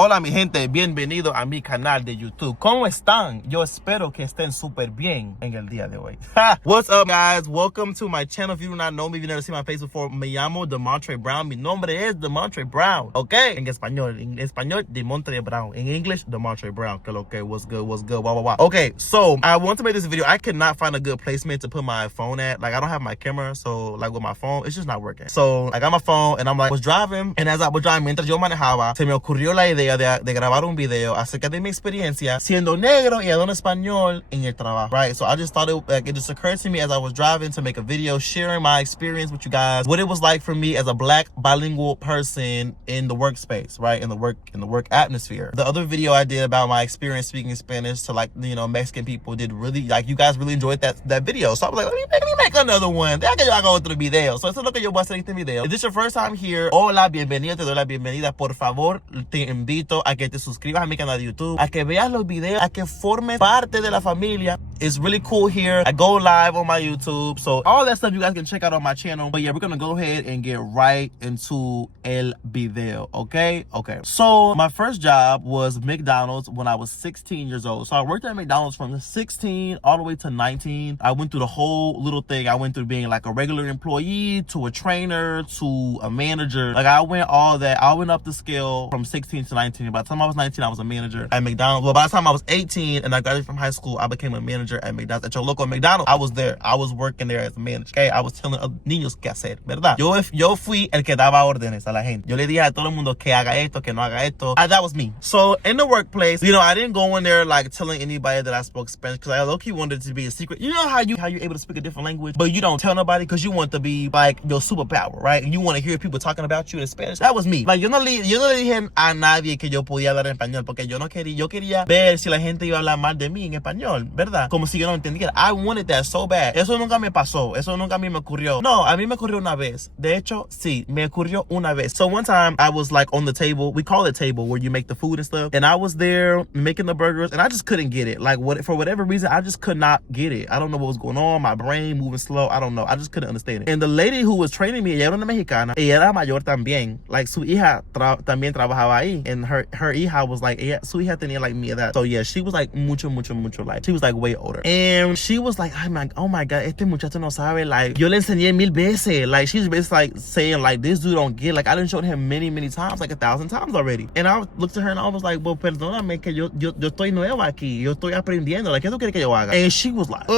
Hola mi gente, bienvenido a mi canal de YouTube. ¿Cómo están? Yo espero que estén súper bien en el día de hoy. What's up, guys? Welcome to my channel. If you do not know me, if you've never seen my face before, me llamo Demontre Brown. Mi nombre es Demontre Brown, okay? En español, Demontre Brown. In English, Demontre Brown. Okay, what's good, wow. Okay, so I want to make this video. I could not find a good placement to put my phone at. Like, I don't have my camera, so like with my phone, it's just not working. So I got my phone and I'm like, was driving, and as I was driving, mientras yo manejaba, se me ocurrió la idea de grabar un video acerca de mi experiencia siendo negro y hablando español en el trabajo, right? So I just thought it just occurred to me as I was driving to make a video sharing my experience with you guys, what it was like for me as a black bilingual person in the workspace, right? In the work atmosphere. The other video I did about my experience speaking Spanish to, like, you know, Mexican people did really, like, you guys really enjoyed that video. So I was like, let me make another one. Ya que yo hago otro video. So eso es lo que yo voy a hacer en este video. If this is your first time here, hola, bienvenido, te doy la bienvenida. Por favor, te invito a que te suscribas a mi canal de YouTube, a que veas los videos, a que formes parte de la familia. It's really cool here. I go live on my YouTube, so all that stuff you guys can check out on my channel. But yeah, we're gonna go ahead and get right into el video, okay? Okay. So my first job was McDonald's when I was 16 years old. So I worked at McDonald's from 16 all the way to 19. I went through the whole little thing. I went through being like a regular employee to a trainer to a manager. Like, I went all that. I went up the scale from 16 to 19. By the time I was 19, I was a manager at McDonald's. Well, by the time I was 18 and I graduated from high school, I became a manager at McDonald's. At your local McDonald's, I was there. I was working there as a manager. Okay, I was telling niños qué hacer, ¿verdad? Yo fui el que daba órdenes a la gente. Yo le dije a todo el mundo que haga esto, que no haga esto. That was me. So in the workplace, you know, I didn't go in there like telling anybody that I spoke Spanish because I low-key wanted it to be a secret. You know how you're able to speak a different language, but you don't tell nobody because you want to be like your superpower, right? And you want to hear people talking about you in Spanish. That was me. Like, yo no le dije a nadie que yo podía hablar en español porque yo quería ver si la gente iba a hablar mal de mí en español, ¿verdad? Como si yo no entendiera. I wanted that so bad. Eso nunca me pasó. Eso nunca a mí me ocurrió. No, a mí me ocurrió una vez. De hecho, sí, me ocurrió una vez. So one time I was like on the table. We call it table where you make the food and stuff. And I was there making the burgers and I just couldn't get it. Like, for whatever reason, I just could not get it. I don't know what was going on. My brain moving slow. I don't know. I just couldn't understand it. And the lady who was training me, ella era una mexicana. Ella era mayor también. Like, su hija también trabajaba ahí. And her hija was like, su hija tenía like mi edad. So yeah, she was like mucho, like, she was like way older. And she was like, oh my God, este muchacho no sabe. Like, yo le enseñé 1000 veces. Like, she's basically like saying like, this dude don't get, like, I done showed him many times, like 1,000 times already. And I looked at her and I was like, well, perdóname que yo estoy nueva aquí. Yo estoy aprendiendo. Like, ¿qué tú quieres que yo haga? And she was like,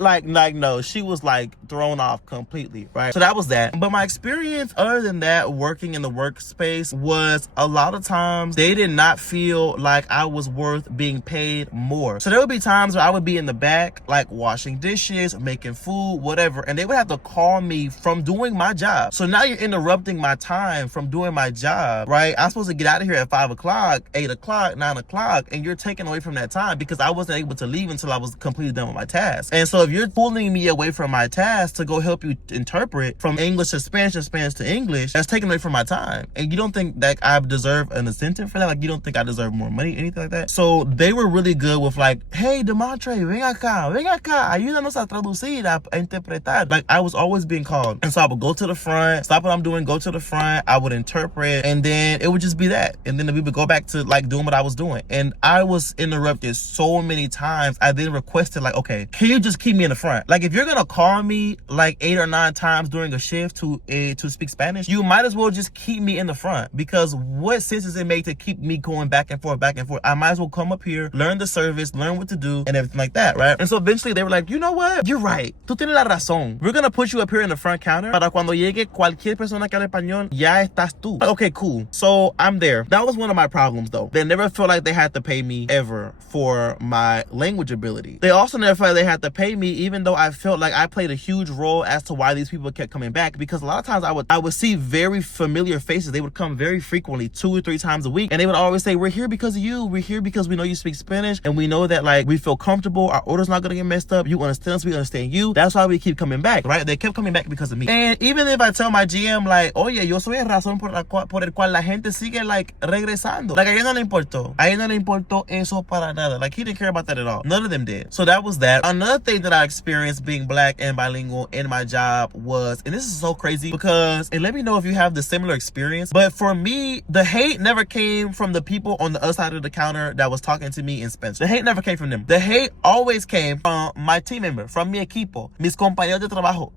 like, no. She was like thrown off completely, right? So that was that. But my experience other than that, working in the workspace, was a lot of times they did not feel like I was worth being paid more. So there would be times where I would be in the back, like washing dishes, making food, whatever, and they would have to call me from doing my job. So now you're interrupting my time from doing my job, right? I'm supposed to get out of here at 5 o'clock, 8 o'clock, 9 o'clock, and you're taking away from that time because I wasn't able to leave until I was completely done with my task. And so if you're pulling me away from my task to go help you interpret from English to Spanish and Spanish to English, that's taking away from my time. And you don't think that I deserve an incentive for that? Like, you don't think I deserve more money, anything like that? So they were really good with like, hey, Demontre, ven acá, ayúdanos a traducir, a interpretar. Like, I was always being called. And so I would go to the front, stop what I'm doing, go to the front, I would interpret, and then it would just be that. And then we would go back to like doing what I was doing. And I was interrupted so many times. I then requested like, okay, can you just keep me in the front? Like, if you're gonna call me like 8 or 9 times during a shift to speak Spanish, you might as well just keep me in the front, because what sense does it make to keep me going back and forth? I might as well come up here, learn the service, learn what to do, and everything like that, right? And so eventually they were like, you know what? You're right. Tú tienes la razón. We're gonna put you up here in the front counter para cuando llegue cualquier persona que hable español, ya estás tú. Okay, cool. So I'm there. That was one of my problems though. They never felt like they had to pay me ever for my language ability. They also never felt like they had to pay me, even though I felt like I played a huge role as to why these people kept coming back, because a lot of times I would see very familiar faces. They would come very frequently, 2 or 3 times a week, and they would always say, we're here because of you. We're here because we know you speak Spanish, and we know that like like we feel comfortable. Our order's not gonna get messed up. You understand us, we understand you. That's why we keep coming back, right? They kept coming back because of me. And even if I tell my GM like, oye, yo soy el razón por el cual la gente sigue like regresando. Like a ella no le importó. A ella no le importó eso para nada. Like he didn't care about that at all. None of them did. So that was that. Another thing that I experienced being black and bilingual in my job was, and this is so crazy because, and let me know if you have the similar experience, but for me, the hate never came from the people on the other side of the counter that was talking to me in Spanish. The hate never came from them. The hate always came from my team member, from mi equipo, mis compañeros de trabajo.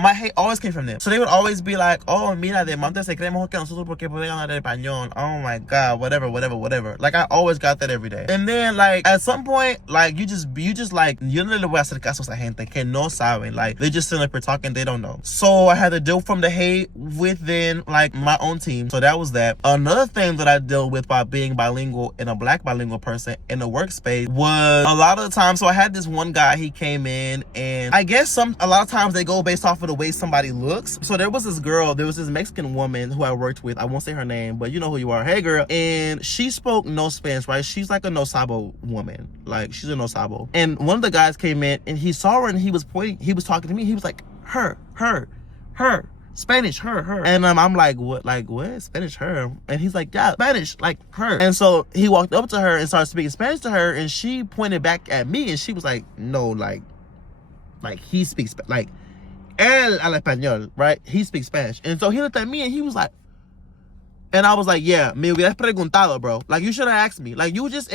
My hate always came from them. So they would always be like, oh, mira, de Monte se cree mejor que nosotros porque puede ganar español. Oh my God, whatever. Like I always got that every day. And then like at some point, like you just like, yo no le voy a hacer caso a esa gente que no saben. Like they just sitting up here talking, they don't know. So I had to deal from the hate within like my own team. So that was that. Another thing that I dealt with by being bilingual and a black bilingual person in the workspace was a lot of the time. So I had this one guy, he came in, and I guess a lot of times they go based off of the way somebody looks. So there was this Mexican woman who I worked with. I won't say her name, but you know who you are. Hey girl. And she spoke no Spanish, right? She's like a no sabo woman. Like she's a no sabo. And one of the guys came in and he saw her and he was talking to me. He was like, her, Spanish, her. And I'm like, what? Spanish, her? And he's like, yeah, Spanish, like her. And so he walked up to her and started speaking Spanish to her, and she pointed back at me and she was like, no, like he speaks, like, él habla español, right? He speaks Spanish. And so he looked at me and he was like, and I was like, yeah, me hubieras preguntado, bro. Like, you should have asked me. Like, you just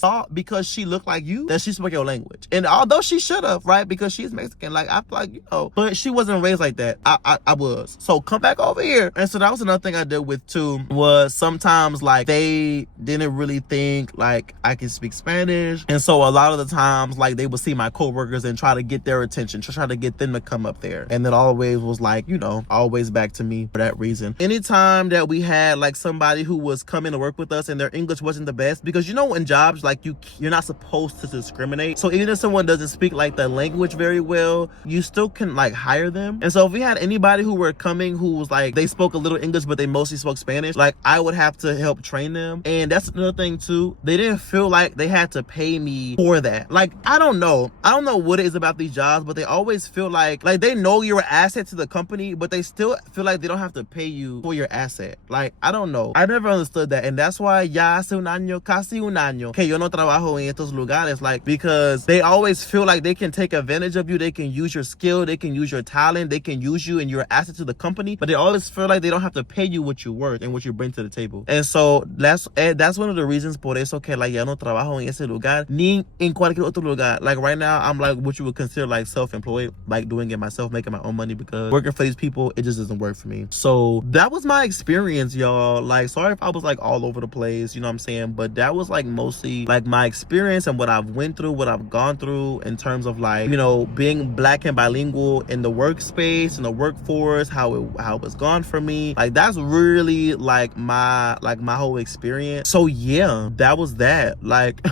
thought because she looked like you that she spoke your language. And although she should have, right? Because she's Mexican. Like, I feel like, you know, but she wasn't raised like that. I was. So come back over here. And so that was another thing I dealt with too, was sometimes like they didn't really think like I can speak Spanish. And so a lot of the times like they would see my coworkers and try to get their attention, try to get them to come up there. And it always was like, you know, always back to me for that reason. Anytime that we had like somebody who was coming to work with us and their English wasn't the best, because you know in jobs like you're not supposed to discriminate. So even if someone doesn't speak like the language very well, you still can like hire them. And so if we had anybody who were coming who was like they spoke a little English but they mostly spoke Spanish, like I would have to help train them. And that's another thing too, they didn't feel like they had to pay me for that. Like I don't know what it is about these jobs, but they always feel like they know you're an asset to the company, but they still feel like they don't have to pay you for your asset. Like I don't know, I never understood that. And that's why ya hace casi un año que yo no trabajo en estos lugares, like because they always feel like they can take advantage of you, they can use your skill, they can use your talent, they can use you and you're an asset to the company, but they always feel like they don't have to pay you what you're worth and what you bring to the table. And so that's one of the reasons por eso que like ya no trabajo en ese lugar ni en cualquier otro lugar. Like right now I'm like what you would consider like self-employed, like doing it myself, making my own money, because working for these people, it just doesn't work for me. So that was my experience, y'all. Like sorry if I was like all over the place, you know what I'm saying, but that was like mostly like my experience and what I've went through, what I've gone through in terms of like, you know, being black and bilingual in the workspace, in the workforce, how it was gone for me. Like that's really like my whole experience. So yeah, that was that. Like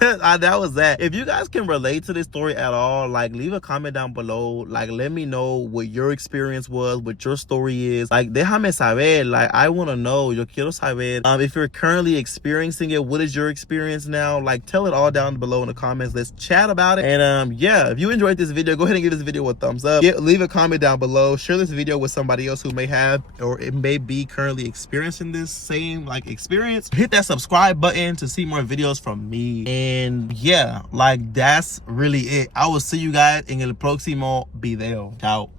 that was that. If you guys can relate to this story at all, like leave a comment down below. Like let me know what your experience was, what your story is. Like déjame saber. Like I want to know. Yo quiero saber. If you're currently experiencing it, what is your experience now? Like tell it all down below in the comments. Let's chat about it. And yeah, if you enjoyed this video, go ahead and give this video a thumbs up. Leave a comment down below. Share this video with somebody else who may have or it may be currently experiencing this same like experience. Hit that subscribe button to see more videos from me. And yeah, like that's really it. I will see you guys in el próximo video. Ciao.